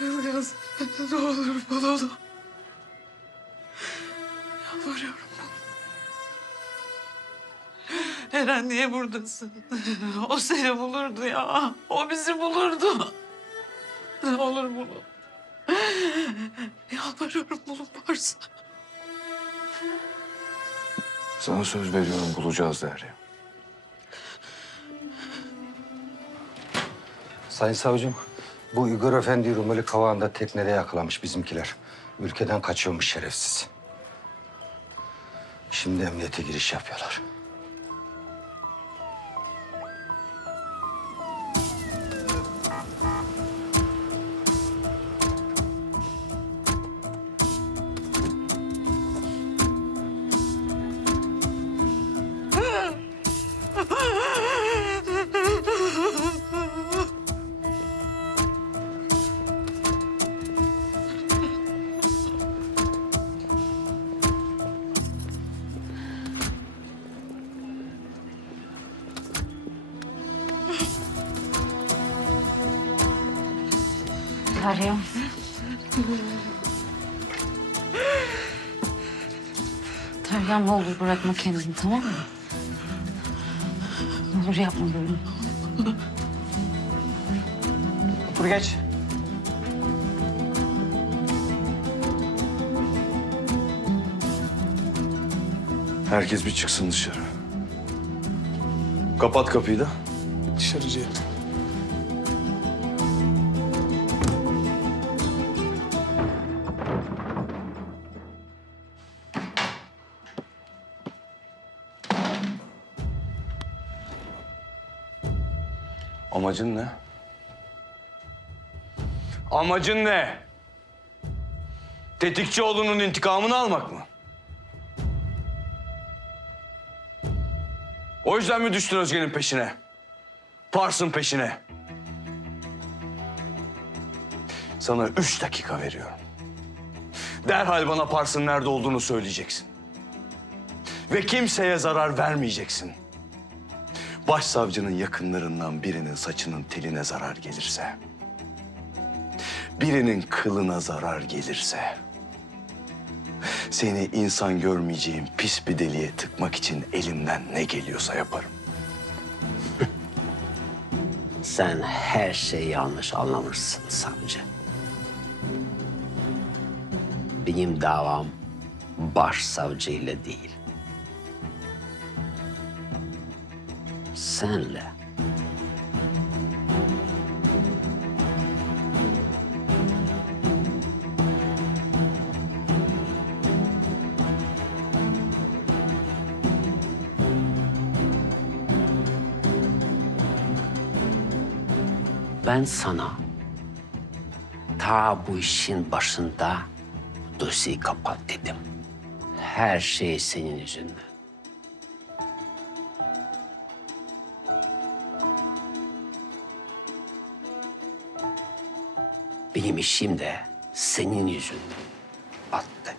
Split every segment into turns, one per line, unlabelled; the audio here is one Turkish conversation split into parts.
Yılgaz ne olur bul onu. Yalvarıyorum. Eren niye buradasın? O seni bulurdu ya. O bizi bulurdu. Ne olur bulun. Yalvarıyorum bulun varsa.
Sana söz veriyorum bulacağız Derya.
Sayın savcım, bu Igor Efendi Rumeli Kavağı'nda teknede yakalamış bizimkiler. Ülkeden kaçıyormuş şerefsiz. Şimdi emniyete giriş yapıyorlar.
Meryem. Meryem ne olur bırakma kendini tamam mı? Ne olur yapma böyle.
Otur geç.
Herkes bir çıksın dışarı. Kapat kapıyı da.
Dışarıcı.
Amacın ne? Amacın ne? Tetikçioğlu'nun intikamını almak mı? O yüzden mi düştün Özge'nin peşine? Pars'ın peşine? Sana üç dakika veriyorum. Derhal bana Pars'ın nerede olduğunu söyleyeceksin. Ve kimseye zarar vermeyeceksin. Başsavcının yakınlarından birinin saçının teline zarar gelirse... ...birinin kılına zarar gelirse... ...seni insan görmeyeceğim pis bir deliğe tıkmak için elimden ne geliyorsa yaparım.
Sen her şeyi yanlış anlamışsın savcı. Benim davam başsavcı ile değil. Senle. Ben sana ta bu işin başında dosyayı kapat dedim. Her şey senin yüzünden. Benim işim de senin yüzünden battı.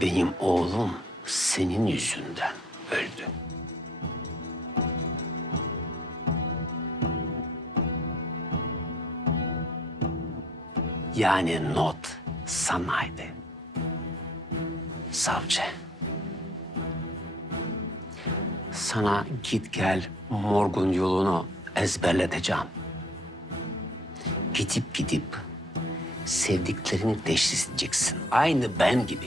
Benim oğlum senin yüzünden öldü. Yani not sanaydı. Savcı. Sana git gel morgun yolunu ezberleteceğim. Gidip gidip sevdiklerini teşhis edeceksin. Aynı ben gibi.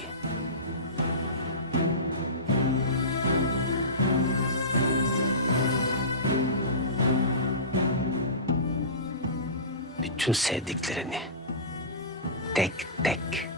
Bütün sevdiklerini tek tek